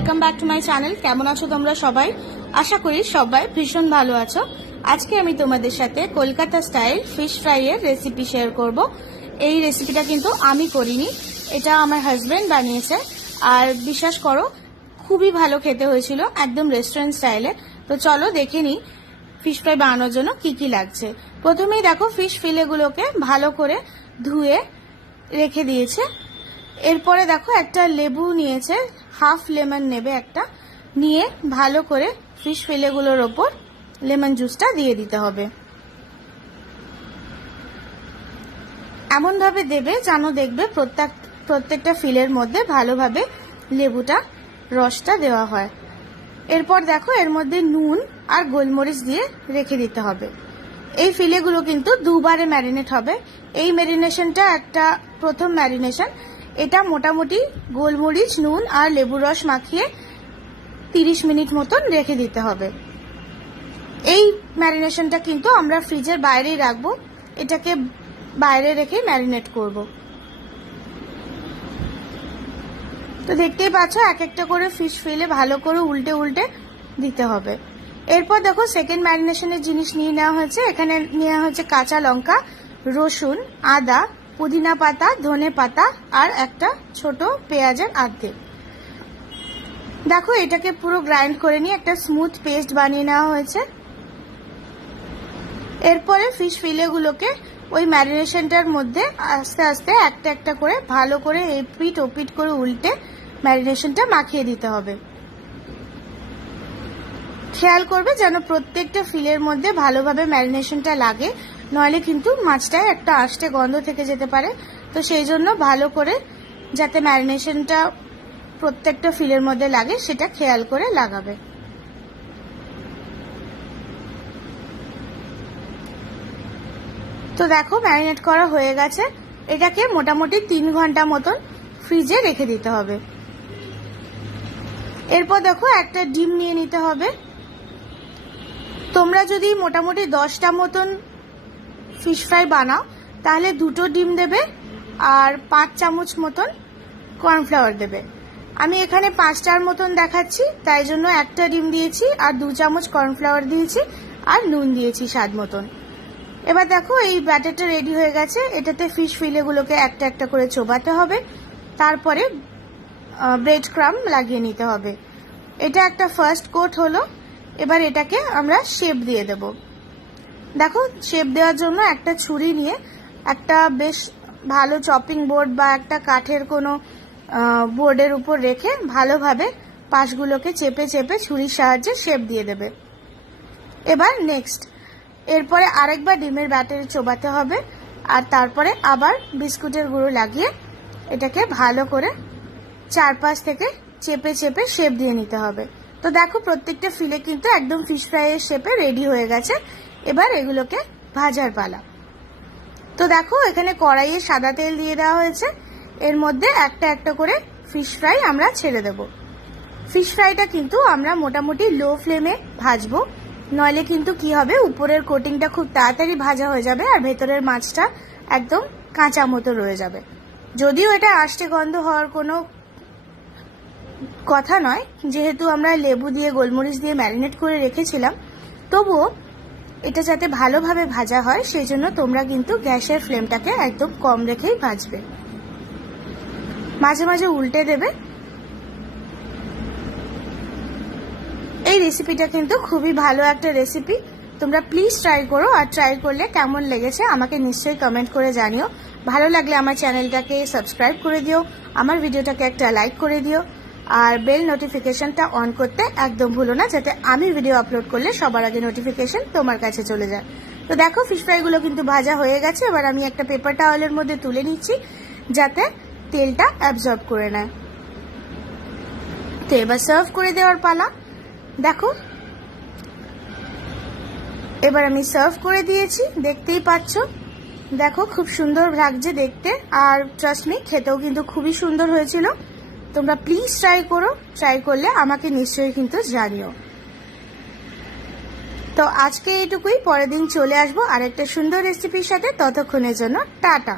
Welcome back to my channel. কেমন আছো তোমরা সবাই? আশা করি সবাই ভীষণ ভালো আছো। আজকে আমি তোমাদের সাথে কলকাতা স্টাইল ফিশ ফ্রাই এর রেসিপি শেয়ার করব। এই রেসিপিটা কিন্তু আমি করিনি, এটা আমার হাজবেন্ড বানিয়েছে। আর বিশ্বাস করো খুবই ভালো খেতে হয়েছিল, একদম রেস্টুরেন্ট স্টাইলে। তো চলো দেখে নিই ফিশ ফ্রাই বানানোর জন্য কি কি লাগছে। প্রথমেই দেখো ফিশ ফিলেগুলোকে ভালো করে ধুয়ে রেখে দিয়েছে। এরপরে দেখো একটা লেবু নিয়েছে, হাফ লেমন নেবে একটা, নিয়ে ভালো করে ফিশ ফিলেগুলোর ওপর লেমন জুসটা দিয়ে দিতে হবে। এমনভাবে দেবে যেন দেখবে প্রত্যেকটা ফিলের মধ্যে ভালোভাবে লেবুটা রসটা দেওয়া হয়। এরপর দেখো এর মধ্যে নুন আর গোলমরিচ দিয়ে রেখে দিতে হবে। এই ফিলেগুলো কিন্তু দুবারে ম্যারিনেট হবে। এই ম্যারিনেশনটা একটা প্রথম ম্যারিনেশন। এটা মোটামুটি গোলমরিচ, নুন আর লেবুর রস মাখিয়ে 30 মিনিট মতন রেখে দিতে হবে। এই ম্যারিনেশনটা কিন্তু আমরা ফ্রিজের বাইরেই রাখবো, এটাকে বাইরে রেখে ম্যারিনেট করব। তো দেখতেই পাচ্ছ এক একটা করে ফিশ ফিলে ভালো করে উল্টে উল্টে দিতে হবে। এরপর দেখো সেকেন্ড ম্যারিনেশনের জিনিস নিয়ে নেওয়া হয়েছে। এখানে নেওয়া হয়েছে কাঁচা লঙ্কা, রসুন, আদা, পুদিনা পাতা, ধনে পাতা আর একটা ছোট পেঁয়াজের আর্ধেক। দেখো এটাকে পুরো গ্রাইন্ড করে নিয়ে একটা স্মুথ পেস্ট বানিয়ে নেওয়া হয়েছে। এরপরে ফিশ ফিলেগুলোকে ওই ম্যারিনেশনটার মধ্যে আস্তে আস্তে একটা একটা করে ভালো করে এপিট ওপিট করে উল্টে ম্যারিনেশনটা মাখিয়ে দিতে হবে। খেয়াল করবে যেন প্রত্যেকটা ফিলের মধ্যে ভালোভাবে ম্যারিনেশনটা লাগে, নইলে কিন্তু মাছটায় একটা আষ্টে গন্ধ থেকে যেতে পারে। তো সেই জন্য ভালো করে যাতে ম্যারিনেশনটা প্রত্যেকটা ফিলের মধ্যে লাগে সেটা খেয়াল করে লাগাবে। তো দেখো ম্যারিনেট করা হয়ে গেছে। এটাকে মোটামুটি 3 ঘন্টা মতন ফ্রিজে রেখে দিতে হবে। এরপর দেখো একটা ডিম নিয়ে নিতে হবে। তোমরা যদি মোটামুটি 10টা মতন ফিশ ফ্রাই বানাও তাহলে 2টো ডিম দেবে আর 5 চামচ মতন কর্নফ্লাওয়ার দেবে। আমি এখানে 5টার মতন দেখাচ্ছি, তাই জন্য একটা ডিম দিয়েছি আর 2 চামচ কর্নফ্লাওয়ার দিয়েছি আর নুন দিয়েছি স্বাদ মতন। এবার দেখো এই ব্যাটারটা রেডি হয়ে গেছে। এটাতে ফিশ ফিলেগুলোকে একটা একটা করে চোবাতে হবে, তারপরে ব্রেড ক্রাম্ব লাগিয়ে নিতে হবে। এটা একটা ফার্স্ট কোট হলো। এবার এটাকে আমরা শেপ দিয়ে দেব। দেখো শেপ দেওয়ার জন্য একটা ছুরি নিয়ে একটা বেশ ভালো চপিং বোর্ড বা একটা কাঠের কোনো বোর্ডের উপর রেখে ভালোভাবে পাশগুলোকে চেপে চেপে ছুরির সাহায্যে শেপ দিয়ে দেবে। এবার নেক্সট এরপরে আরেকবার ডিমের ব্যাটারে চোবাতে হবে আর তারপরে আবার বিস্কুটের গুঁড়ো লাগিয়ে এটাকে ভালো করে চারপাশ থেকে চেপে চেপে শেপ দিয়ে নিতে হবে। তো দেখো প্রত্যেকটা ফিলে কিন্তু একদম ফিশ ফ্রাইয়ের শেপে রেডি হয়ে গেছে। এবার এগুলোকে ভাজার পালা। তো দেখো এখানে কড়াইয়ে সাদা তেল দিয়ে দেওয়া হয়েছে, এর মধ্যে একটা একটা করে ফিশ ফ্রাই আমরা ছেড়ে দেব। ফিশ ফ্রাইটা কিন্তু আমরা মোটামুটি লো ফ্লেমে ভাজবো, নইলে কিন্তু কি হবে উপরের কোটিংটা খুব তাড়াতাড়ি ভাজা হয়ে যাবে আর ভেতরের মাছটা একদম কাঁচা মতো রয়ে যাবে। যদিও এটা আষ্টে গন্ধ হওয়ার কোনো কথা নয়, যেহেতু আমরা লেবু দিয়ে গোলমরিচ দিয়ে ম্যারিনেট করে রেখেছিলাম, তবুও এটা যাতে ভালোভাবে ভাজা হয় সেই জন্য তোমরা কিন্তু গ্যাসের ফ্লেমটাকে একদম কম রেখেই ভাজবে। মাঝে মাঝে উল্টে দেবে। এই রেসিপিটা কিন্তু খুবই ভালো একটা রেসিপি, তোমরা প্লিজ ট্রাই করো। আর ট্রাই করলে কেমন লেগেছে আমাকে নিশ্চয়ই কমেন্ট করে জানিও। ভালো লাগলে আমার চ্যানেলটাকে সাবস্ক্রাইব করে দিও, আমার ভিডিওটাকে একটা লাইক করে দিও আর বেল নোটিফিকেশনটা অন করতে একদম ভুলো না, যাতে আমি ভিডিও আপলোড করলে সবার আগে নোটিফিকেশন তোমার কাছে চলে যায়। তো দেখো ফিশ ফ্রাইগুলো কিন্তু ভাজা হয়ে গেছে। এবার আমি একটা পেপার টাওয়েলের মধ্যে তুলে নিচ্ছি যাতে তেলটা অ্যাবজর্ব করে নেয়। তো এবার সার্ভ করে দেওয়ার পালা। দেখো এবার আমি সার্ভ করে দিয়েছি, দেখতেই পাচ্ছ। দেখো খুব সুন্দর লাগছে দেখতে, আর ট্রাস্ট মি খেতেও কিন্তু খুবই সুন্দর হয়েছিল। তোমরা প্লিজ ট্রাই করো, ট্রাই করলে আমাকে নিশ্চয়ই কিন্তু জানিও। তো আজকে এইটুকুই, পরের দিন চলে আসবো আরেকটা সুন্দর রেসিপির সাথে। ততক্ষণের জন্য টাটা।